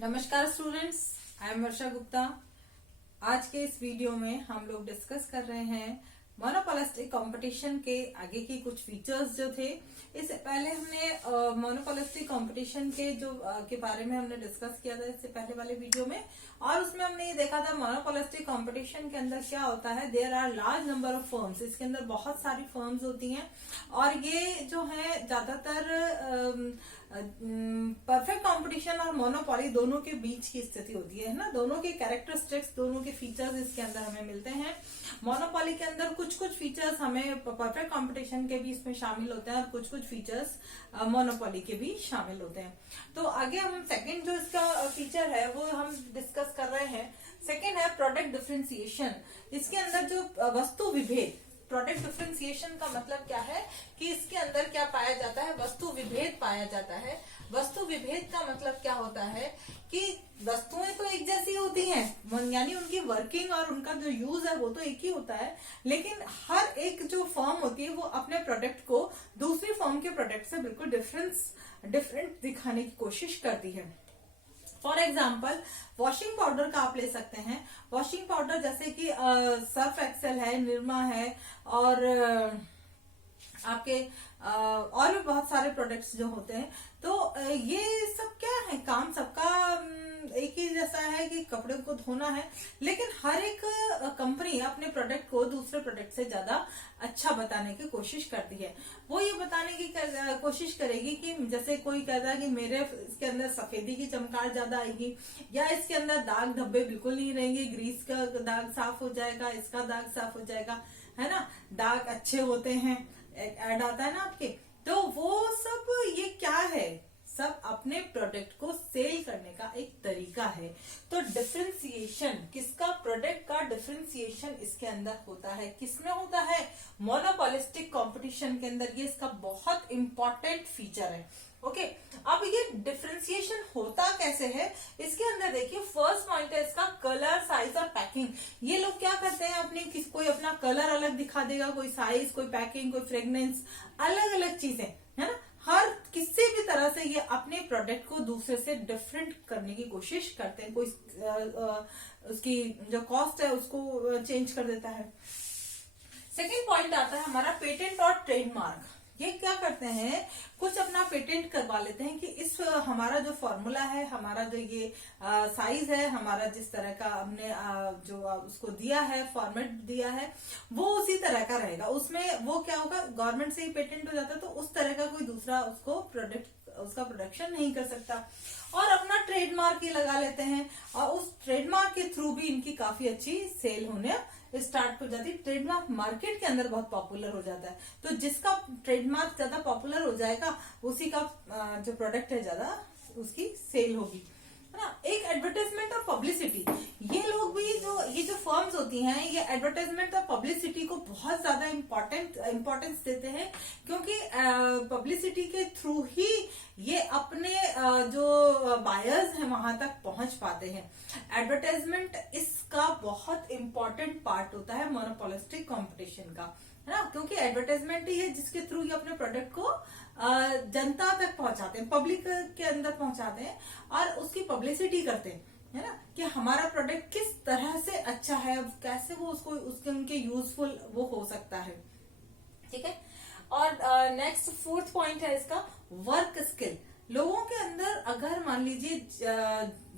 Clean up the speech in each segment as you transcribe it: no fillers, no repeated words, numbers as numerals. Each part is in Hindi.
नमस्कार स्टूडेंट्स, आई एम वर्षा गुप्ता। आज के इस वीडियो में हम लोग डिस्कस कर रहे हैं मोनोपोलिस्टिक कंपटीशन के आगे के कुछ फीचर्स जो थे। इससे पहले हमने मोनोपोलिस्टिक कंपटीशन के के बारे में हमने डिस्कस किया था इससे पहले वाले वीडियो में, और उसमें हमने ये देखा था मोनोपोलिस्टिक कंपटीशन के अंदर क्या होता है। There are large number of firms, इसके अंदर बहुत सारी फर्म्स होती हैं और ये जो है ज्यादातर परफेक्ट कंपटीशन और मोनोपोली दोनों के बीच की स्थिति होती है ना। दोनों के कैरेक्टरिस्टिक्स, दोनों के फीचर्स इसके अंदर हमें मिलते हैं। मोनोपोली के अंदर कुछ फीचर्स हमें परफेक्ट कंपटीशन के भी इसमें शामिल होते हैं और कुछ फीचर्स मोनोपोली के भी शामिल होते हैं। तो आगे हम सेकंड जो इसका फीचर है वो हम डिस्कस कर रहे हैं। सेकंड है प्रोडक्ट डिफरेंशिएशन। इसके अंदर जो वस्तु विभेद, प्रोडक्ट डिफरेंशिएशन का मतलब क्या है कि इसके अंदर क्या पाया जाता है, वस्तु विभेद पाया जाता है। वस्तु विभेद का मतलब क्या होता है कि वस्तुएं तो एक जैसी होती हैं, यानी उनकी वर्किंग और उनका जो यूज है वो तो एक ही होता है, लेकिन हर एक जो फर्म होती है वो अपने प्रोडक्ट को दूसरी फर्म के प्रोडक्ट से बिल्कुल डिफरेंट दिखाने की कोशिश करती है। फॉर एग्जाम्पल वॉशिंग पाउडर का आप ले सकते हैं। वॉशिंग पाउडर जैसे कि सर्फ एक्सेल है, निरमा है और आपके और भी बहुत सारे प्रोडक्ट्स जो होते हैं। तो ये सब क्या है, काम सबका एक ही जैसा है कि कपड़े को धोना है, लेकिन हर एक कंपनी अपने प्रोडक्ट को दूसरे प्रोडक्ट से ज्यादा अच्छा बताने की कोशिश करती है। वो ये बताने की कोशिश करेगी कि जैसे कोई कहता है कि मेरे इसके अंदर सफेदी की चमकाट ज्यादा आएगी, या इसके अंदर दाग धब्बे बिल्कुल नहीं रहेंगे, ग्रीस का दाग साफ हो जाएगा, इसका दाग साफ हो जाएगा, है ना, दाग अच्छे होते हैं, ऐड आता है ना आपके। तो वो सब ये क्या है, सब अपने प्रोडक्ट को सेल करने का एक तरीका है। तो डिफरेंशिएशन किसका, प्रोडक्ट का डिफरेंशिएशन इसके अंदर होता है। किसमें होता है, मोनोपोलिस्टिक कंपटीशन के अंदर। ये इसका बहुत इंपॉर्टेंट फीचर है। ओके, अब ये डिफरेंशिएशन होता कैसे है, इसके अंदर देखिए फर्स्ट पॉइंट है इसका कलर, साइज और पैकिंग। ये लोग क्या करते हैं, अपने कोई अपना कलर अलग दिखा देगा, कोई साइज, कोई पैकिंग, कोई फ्रेग्रेंस, अलग अलग चीजें, है ना। हर किसी भी तरह से ये अपने प्रोडक्ट को दूसरे से डिफरेंट करने की कोशिश करते हैं। कोई उसकी जो कॉस्ट है उसको चेंज कर देता है। सेकेंड पॉइंट आता है हमारा पेटेंट और ट्रेडमार्क। ये क्या करते हैं, कुछ अपना पेटेंट करवा लेते हैं कि इस हमारा जो फॉर्मूला है, हमारा जो ये साइज है, हमारा जिस तरह का हमने जो उसको दिया है, फॉर्मेट दिया है, वो उसी तरह का रहेगा। उसमें वो क्या होगा, गवर्नमेंट से ही पेटेंट हो जाता है, तो उस तरह का कोई दूसरा उसको उसका प्रोडक्शन नहीं कर सकता। और अपना ट्रेडमार्क ही लगा लेते हैं और उस ट्रेडमार्क के थ्रू भी इनकी काफी अच्छी सेल होने स्टार्ट हो जाती है। ट्रेडमार्क मार्केट के अंदर बहुत पॉपुलर हो जाता है। तो जिसका ट्रेडमार्क ज्यादा पॉपुलर हो जाएगा उसी का जो प्रोडक्ट है ज्यादा उसकी सेल होगी, है ना। एक एडवर्टाइजमेंट और पब्लिसिटी, ये लोग भी ये जो फर्म्स होती हैं ये एडवर्टाइजमेंट और पब्लिसिटी को बहुत ज्यादा इम्पोर्टेंस देते हैं, क्योंकि पब्लिसिटी के थ्रू ही ये अपने जो बायर्स हैं वहां तक पहुंच पाते हैं। एडवर्टाइजमेंट इसका बहुत इम्पोर्टेंट पार्ट होता है मोनोपोलिस्टिक कंपटीशन का, है ना, क्योंकि एडवर्टाइजमेंट ही है जिसके थ्रू ये अपने प्रोडक्ट को जनता तक पहुंचाते हैं, पब्लिक के अंदर पहुंचाते हैं और उसकी पब्लिसिटी करते हैं, है ना, कि हमारा प्रोडक्ट किस तरह से अच्छा है, कैसे वो उसके उनके यूजफुल वो हो सकता है। ठीक है। और नेक्स्ट फोर्थ पॉइंट है इसका वर्क स्किल। लोगों के अंदर अगर मान लीजिए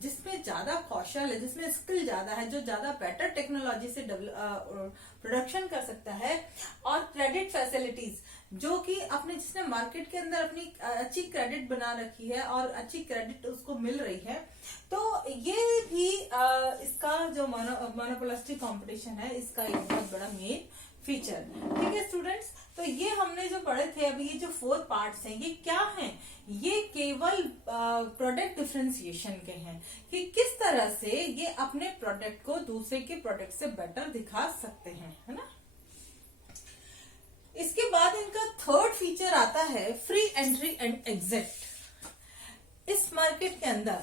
जिसमें ज्यादा कौशल है, जिसमें स्किल ज्यादा है, जो ज्यादा बेटर टेक्नोलॉजी से प्रोडक्शन कर सकता है, और क्रेडिट फैसिलिटीज जो कि अपने जिसने मार्केट के अंदर अपनी अच्छी क्रेडिट बना रखी है और अच्छी क्रेडिट उसको मिल रही है, तो ये भी इसका जो मोनोपोलिस्टिक कंपटीशन है इसका एक बहुत बड़ा मेन फीचर। ठीक है स्टूडेंट्स, तो ये हमने जो पढ़े थे अभी, ये जो 4 पार्ट्स हैं ये क्या हैं, ये केवल प्रोडक्ट डिफरेंशिएशन के हैं कि किस तरह से ये अपने प्रोडक्ट को दूसरे के प्रोडक्ट से बेटर दिखा सकते हैं, है ना। इसके बाद इनका थर्ड फीचर आता है फ्री एंट्री एंड एग्जिट। इस मार्केट के अंदर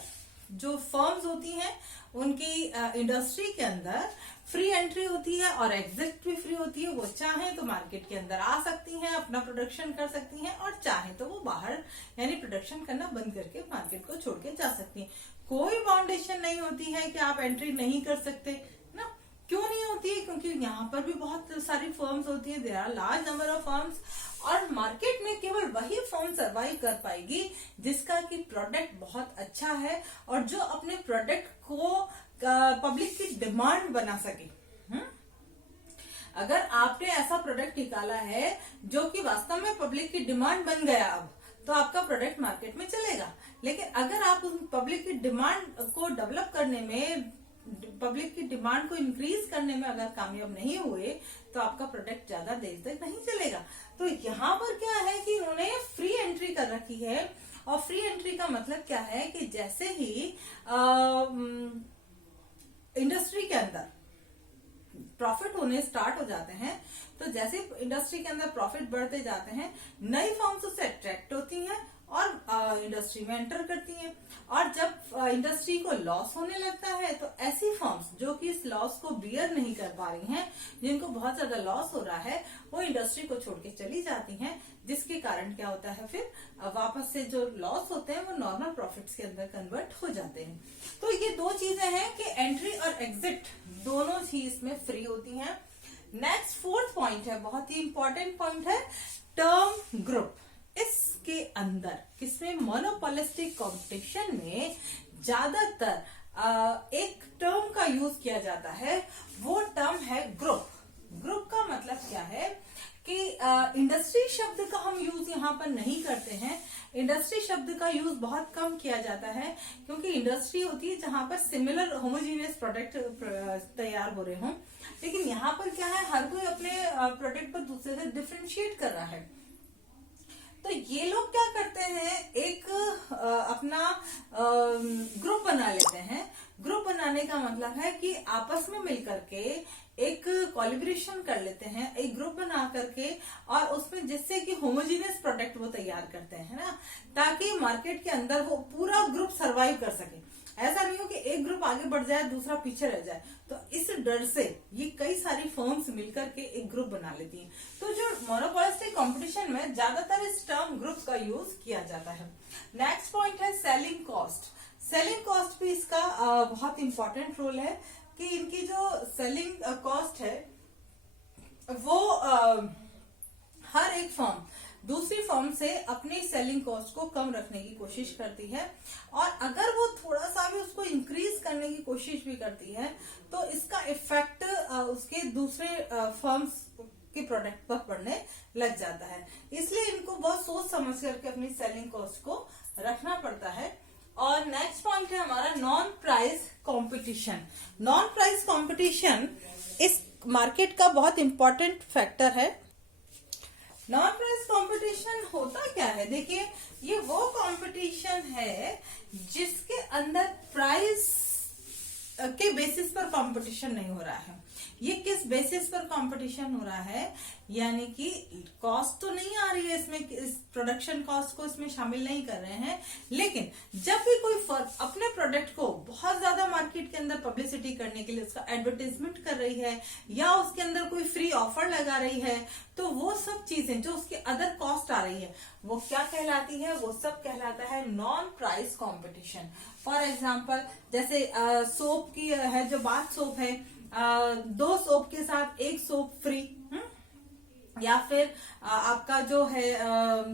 जो फर्म्स होती हैं उनकी इंडस्ट्री के अंदर फ्री एंट्री होती है और एग्जिट भी फ्री होती है। वो चाहे तो मार्केट के अंदर आ सकती हैं, अपना प्रोडक्शन कर सकती हैं, और चाहे तो वो बाहर यानी प्रोडक्शन करना बंद करके मार्केट को छोड़ के जा सकती हैं। कोई बाउंडेशन नहीं होती है कि आप एंट्री नहीं कर सकते ना। क्यों नहीं होती है? क्योंकि यहाँ पर भी बहुत सारी फर्म्स होती है, there are large number of firms, और मार्केट में केवल वही फर्म सर्वाइव कर पाएगी जिसका कि प्रोडक्ट बहुत अच्छा है और जो अपने प्रोडक्ट को पब्लिक की डिमांड बना सके। अगर आपने ऐसा प्रोडक्ट निकाला है जो कि वास्तव में पब्लिक की डिमांड बन गया अब, तो आपका प्रोडक्ट मार्केट में चलेगा। लेकिन अगर आप उस पब्लिक की डिमांड को डेवलप करने में, पब्लिक की डिमांड को इंक्रीज करने में अगर कामयाब नहीं हुए, तो आपका प्रोडक्ट ज्यादा देर तक नहीं चलेगा। तो यहाँ पर क्या है कि उन्होंने फ्री एंट्री कर रखी है, और फ्री एंट्री का मतलब क्या है कि जैसे ही इंडस्ट्री के अंदर प्रॉफिट होने स्टार्ट हो जाते हैं, तो जैसे इंडस्ट्री के अंदर प्रॉफिट बढ़ते जाते हैं, नई फर्म्स उससे अट्रैक्ट होती हैं और इंडस्ट्री में एंटर करती हैं। और जब इंडस्ट्री को लॉस होने लगता है, तो ऐसी फर्म्स जो कि इस लॉस को बियर नहीं कर पा रही हैं, जिनको बहुत ज्यादा लॉस हो रहा है, वो इंडस्ट्री को छोड़ के चली जाती हैं, जिसके कारण क्या होता है, फिर वापस से जो लॉस होते हैं वो नॉर्मल प्रॉफिट्स के अंदर कन्वर्ट हो जाते हैं। तो ये दो चीजें हैं कि एंट्री और एग्जिट दोनों ही इसमें फ्री होती हैं। नेक्स्ट फोर्थ पॉइंट है, बहुत ही इंपॉर्टेंट पॉइंट है, टर्म ग्रुप। इसके अंदर किसमें, मोनोपोलिस्टिक कंपटीशन में ज्यादातर एक टर्म का यूज किया जाता है, वो टर्म है ग्रुप। ग्रुप का मतलब क्या है कि इंडस्ट्री शब्द का हम यूज यहाँ पर नहीं करते हैं। इंडस्ट्री शब्द का यूज बहुत कम किया जाता है, क्योंकि इंडस्ट्री होती है जहां पर सिमिलर होमोजीनियस प्रोडक्ट तैयार हो रहे हों। लेकिन यहाँ पर क्या है, हर कोई अपने प्रोडक्ट पर दूसरे से डिफरेंशिएट कर रहा है। तो ये लोग क्या करते हैं, एक अपना ग्रुप बना लेते हैं। ग्रुप बनाने का मतलब है कि आपस में मिलकर के एक कोलैबोरेशन कर लेते हैं, एक ग्रुप बना करके, और उसमें जिससे कि होमोजीनियस प्रोडक्ट वो तैयार करते हैं ना, ताकि मार्केट के अंदर वो पूरा ग्रुप सरवाइव कर सके। ऐसा नहीं हो कि एक ग्रुप आगे बढ़ जाए दूसरा पीछे रह जाए। तो इस डर से ये कई सारी फर्म्स मिलकर के एक ग्रुप बना लेती हैं। तो जो मोनोपोलिस्टिक कंपटीशन में ज्यादातर इस टर्म ग्रुप का यूज किया जाता है। नेक्स्ट पॉइंट है सेलिंग कॉस्ट। सेलिंग कॉस्ट भी इसका बहुत इंपॉर्टेंट रोल है कि इनकी जो सेलिंग कॉस्ट है वो हर एक फर्म दूसरी फर्म से अपनी सेलिंग कॉस्ट को कम रखने की कोशिश करती है, और अगर वो थोड़ा सा भी उसको इंक्रीज करने की कोशिश भी करती है, तो इसका इफेक्ट उसके दूसरे फर्म्स के प्रोडक्ट पर पड़ने लग जाता है। इसलिए इनको बहुत सोच समझ करके अपनी सेलिंग कॉस्ट को रखना पड़ता है। और नेक्स्ट पॉइंट है हमारा non price competition. Non price competition इस मार्केट का बहुत इंपॉर्टेंट फैक्टर है। नॉन प्राइस कंपटीशन होता क्या है, देखिए ये वो कंपटीशन है जिसके अंदर प्राइस के बेसिस पर कंपटीशन नहीं हो रहा है। ये किस बेसिस पर कंपटीशन हो रहा है, यानी कि कॉस्ट तो नहीं आ रही है इसमें, इस प्रोडक्शन कॉस्ट को इसमें शामिल नहीं कर रहे हैं, लेकिन जब भी कोई फर्म अपने प्रोडक्ट को बहुत ज्यादा मार्केट के अंदर पब्लिसिटी करने के लिए उसका एडवर्टाइजमेंट कर रही है, या उसके अंदर कोई फ्री ऑफर लगा रही है, तो वो सब चीजें जो उसकी अदर कॉस्ट आ रही है वो क्या कहलाती है, वो सब कहलाता है non price competition. For example जैसे सोप की है, जो बाथ सोप है, 2 सोप के साथ 1 सोप फ्री, या फिर आपका जो है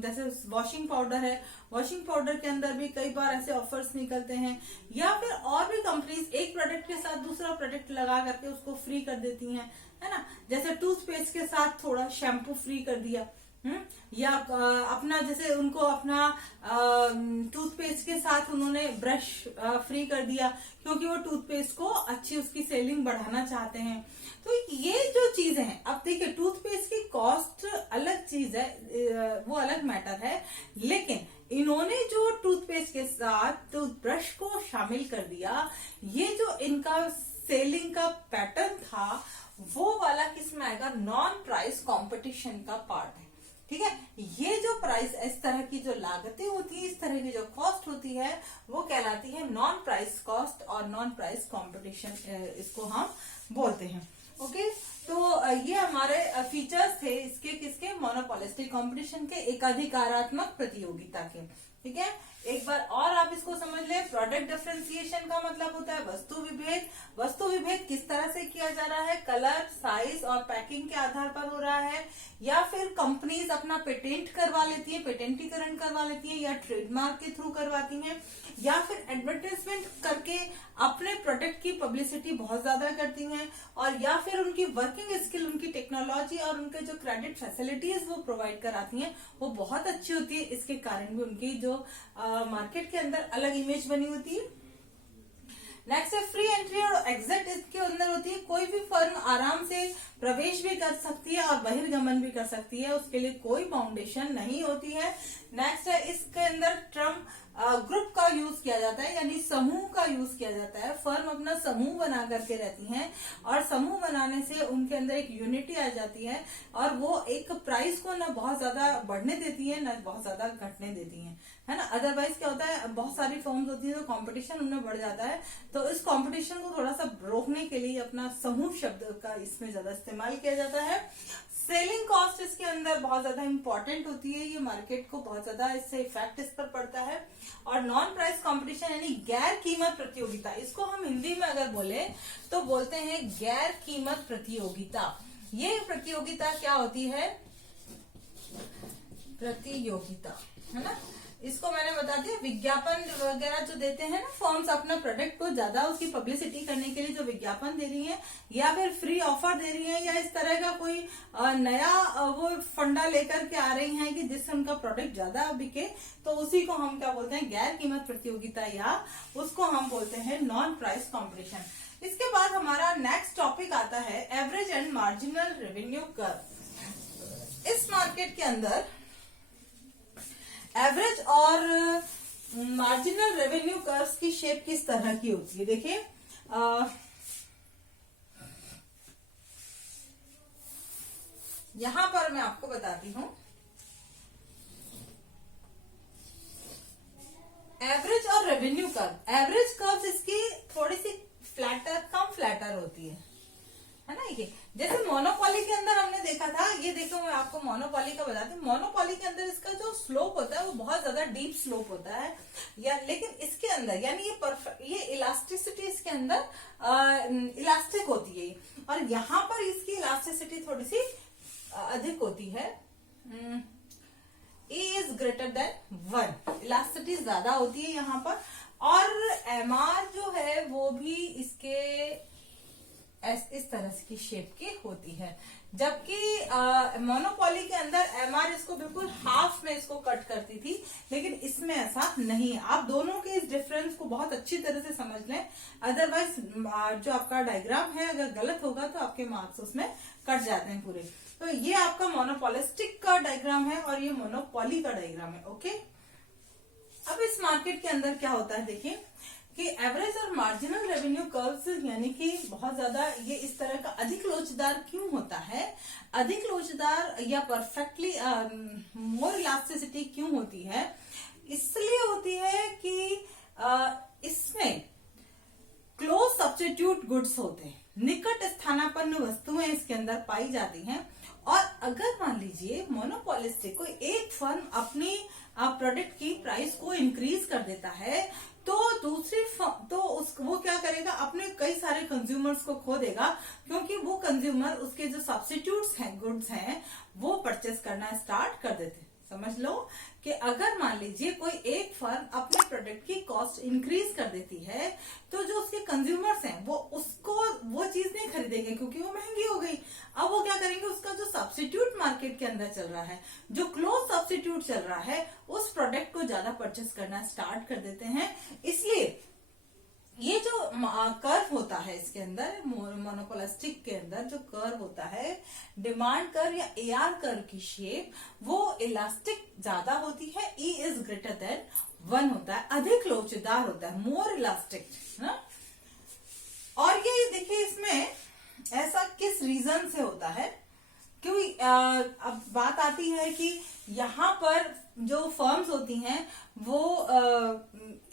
जैसे वॉशिंग पाउडर है, वॉशिंग पाउडर के अंदर भी कई बार ऐसे ऑफर्स निकलते हैं, या फिर और भी कंपनीज एक प्रोडक्ट के साथ दूसरा प्रोडक्ट लगा करके उसको फ्री कर देती हैं, है ना। जैसे टूथपेस्ट के साथ थोड़ा शैम्पू फ्री कर दिया, या अपना जैसे उनको अपना टूथपेस्ट के साथ उन्होंने ब्रश फ्री कर दिया, क्योंकि वो टूथपेस्ट को अच्छी उसकी सेलिंग बढ़ाना चाहते हैं। तो ये जो चीजें हैं, अब देखिए टूथपेस्ट की कॉस्ट अलग चीज है, वो अलग मैटर है, लेकिन इन्होंने जो टूथपेस्ट के साथ टूथब्रश को शामिल कर दिया, ये जो इनका सेलिंग का पैटर्न था वो वाला किस में आएगा, नॉन प्राइस कंपटीशन का पार्ट है। ठीक है। ये जो प्राइस, इस तरह की जो लागतें होती है, इस तरह की जो कॉस्ट होती है, वो कहलाती है नॉन प्राइस कॉस्ट और नॉन प्राइस कंपटीशन, इसको हम बोलते हैं। ओके, तो ये हमारे फीचर्स थे इसके, किसके, मोनोपोलिस्टिक कंपटीशन के, एकाधिकारात्मक प्रतियोगिता के। ठीक है, एक बार और आप इसको समझ ले। प्रोडक्ट डिफरेंशिएशन का मतलब होता है वस्तु विभेद। वस्तु विभेद किस तरह से किया जा रहा है, कलर, साइज और पैकिंग के आधार पर हो रहा है, या फिर कंपनीज अपना पेटेंट करवा लेती है, पेटेंटीकरण करवा लेती है, या ट्रेडमार्क के थ्रू करवाती हैं, या फिर एडवर्टाइजमेंट करके अपने प्रोडक्ट की पब्लिसिटी बहुत ज्यादा करती हैं, और या फिर उनकी वर्किंग स्किल, उनकी टेक्नोलॉजी और उनके जो क्रेडिट फैसिलिटीज वो प्रोवाइड कराती हैं वो बहुत अच्छी होती है। इसके कारण भी उनकी जो मार्केट के अंदर अलग इमेज बनी होती है। नेक्स्ट है फ्री एंट्री और एग्जिट, इसके अंदर होती है कोई भी फर्म आराम से प्रवेश भी कर सकती है और बहिर्गमन भी कर सकती है, उसके लिए कोई बाउंडेशन नहीं होती है। नेक्स्ट है इसके अंदर टर्म ग्रुप का यूज किया जाता है, यानी समूह का यूज किया जाता है। फर्म अपना समूह बना करके रहती हैं और समूह बनाने से उनके अंदर एक यूनिटी आ जाती है और वो एक प्राइस को ना बहुत ज्यादा बढ़ने देती है ना बहुत ज्यादा घटने देती हैं, है ना। अदरवाइज क्या होता है, बहुत सारी फर्म्स होती है तो कंपटीशन उनमें बढ़ जाता है, तो इस कंपटीशन को थोड़ा सा रोकने के लिए अपना समूह शब्द का इसमें ज्यादा इस्तेमाल किया जाता है। सेलिंग कॉस्ट इसके अंदर बहुत ज्यादा इंपॉर्टेंट होती है, ये मार्केट को बहुत ज्यादा इससे इफेक्ट इस पर पड़ता है। और नॉन प्राइस कंपटीशन यानी गैर कीमत प्रतियोगिता, इसको हम हिंदी में अगर बोले तो बोलते हैं गैर कीमत प्रतियोगिता। ये प्रतियोगिता क्या होती है, प्रतियोगिता, है ना। इसको मैंने बता दिया, विज्ञापन वगैरह जो देते हैं ना फर्म्स अपना प्रोडक्ट को ज्यादा उसकी पब्लिसिटी करने के लिए जो विज्ञापन दे रही है या फिर फ्री ऑफर दे रही है या इस तरह का कोई नया वो फंडा लेकर के आ रही हैं कि जिससे उनका प्रोडक्ट ज्यादा बिके, तो उसी को हम क्या बोलते हैं, गैर कीमत प्रतियोगिता, या उसको हम बोलते हैं नॉन प्राइस कॉम्पिटिशन। इसके बाद हमारा नेक्स्ट टॉपिक आता है average and marginal revenue curve. इस मार्केट के अंदर एवरेज और मार्जिनल रेवेन्यू कर्व्स की शेप किस तरह की होती है, देखिए यहां पर मैं आपको बताती हूं। एवरेज और रेवेन्यू कर्व, एवरेज कर्व इसकी थोड़ी सी फ्लैटर, कम फ्लैटर होती है ना। ये जैसे मोनोपॉली के अंदर हमने देखा था, ये देखो मैं आपको मोनोपॉली का बताती हूँ। मोनोपॉली के अंदर इसका जो स्लोप होता है वो बहुत ज्यादा डीप स्लोप होता है, या लेकिन इसके अंदर यानी ये इलास्टिसिटी इसके अंदर इलास्टिक होती है, और यहाँ पर इसकी इलास्टिसिटी थोड़ी सी अधिक होती है। E is greater than 1, elasticity ज्यादा होती है यहाँ पर, और MR जो है वो भी इसके इस तरह की शेप की होती है, जबकि मोनोपॉली के अंदर MR इसको बिल्कुल हाफ में इसको कट करती थी, लेकिन इसमें ऐसा नहीं है। आप दोनों के इस डिफरेंस को बहुत अच्छी तरह से समझ लें, अदरवाइज जो आपका डायग्राम है अगर गलत होगा तो आपके मार्क्स उसमें कट जाते हैं पूरे। तो ये आपका मोनोपोलिस्टिक का डायग्राम है और ये मोनोपॉली का डायग्राम है। ओके, अब इस मार्केट के अंदर क्या होता है, देखिए कि एवरेज और मार्जिनल रेवेन्यू कर्व्स यानी कि बहुत ज्यादा ये इस तरह का अधिक लोचदार क्यों होता है, अधिक लोचदार या परफेक्टली मोर इलास्टिसिटी क्यों होती है, इसलिए होती है कि इसमें क्लोज सब्स्टिट्यूट गुड्स होते हैं, निकट स्थानापन्न वस्तुएं इसके अंदर पाई जाती हैं। और अगर मान लीजिए मोनोपोलिस्टिक कोई एक फर्म अपनी प्रोडक्ट की प्राइस को इंक्रीज कर देता है, तो दूसरी तो वो क्या करेगा, अपने कई सारे कंज्यूमर्स को खो देगा, क्योंकि वो कंज्यूमर उसके जो सब्स्टिट्यूट्स हैं, गुड्स हैं, वो परचेस करना स्टार्ट कर देते हैं। समझ लो कि अगर मान लीजिए कोई एक फर्म अपने प्रोडक्ट की कॉस्ट इंक्रीज कर देती है, तो जो उसके कंज्यूमर्स हैं वो उसको वो चीज नहीं खरीदेंगे क्योंकि वो महंगी हो गई। अब वो क्या करेंगे, उसका जो सब्स्टिट्यूट मार्केट के अंदर चल रहा है, जो क्लोज सब्स्टिट्यूट चल रहा है, उस प्रोडक्ट को ज्यादा परचेस करना स्टार्ट कर देते हैं। इसलिए ये जो कर्व होता है इसके अंदर, मोनोपोलिस्टिक के अंदर जो कर्व होता है, डिमांड कर्व या AR कर्व की शेप वो इलास्टिक ज्यादा होती है, E इज ग्रेटर देन 1 होता है, अधिक लोचदार होता है, मोर इलास्टिक ना। और ये देखिए इसमें ऐसा किस रीजन से होता है क्यों अब बात आती है कि यहाँ पर जो फर्म्स होती हैं वो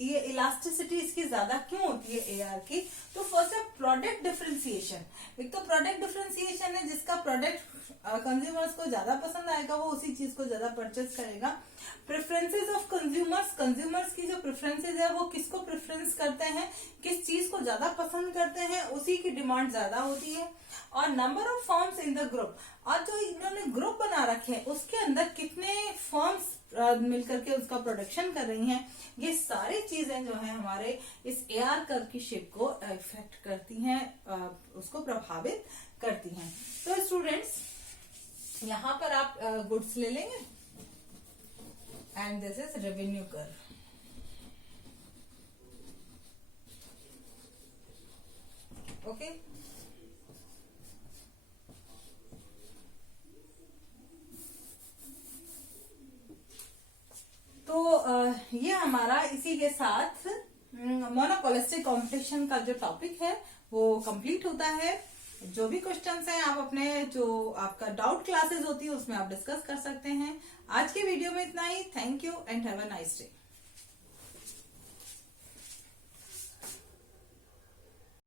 ये इलास्टिसिटी इसकी ज्यादा क्यों होती है एआर की? तो फर्स्ट है प्रोडक्ट डिफरेंशिएशन। एक तो प्रोडक्ट डिफरेंशिएशन है, जिसका प्रोडक्ट कंज्यूमर्स को ज्यादा पसंद आएगा, वो उसी चीज को ज्यादा परचेज करेगा। प्रेफरेंसेस ऑफ कंज्यूमर्स, कंज्यूमर्स की जो प्रेफरेंसेस है वो किसको प्रेफरेंस करते हैं, किस चीज को ज्यादा पसंद करते हैं, उसी की डिमांड ज्यादा होती है। और number of firms in the group, और जो इन्होंने ग्रुप बना रखे हैं उसके अंदर कितने फर्म्स मिलकर के उसका प्रोडक्शन कर रही हैं, ये सारी चीजें जो है हमारे इस एआर कर्व की शेप को इफेक्ट करती हैं, उसको प्रभावित करती हैं। तो स्टूडेंट्स यहाँ पर आप गुड्स ले लेंगे and this is revenue curve. Okay, तो ये हमारा इसी के साथ मोनोपोलिस्टिक कंपटीशन का जो टॉपिक है वो कंप्लीट होता है। जो भी क्वेश्चंस हैं आप अपने जो आपका डाउट क्लासेस होती है उसमें आप डिस्कस कर सकते हैं। आज की वीडियो में इतना ही। Thank you and have a nice day.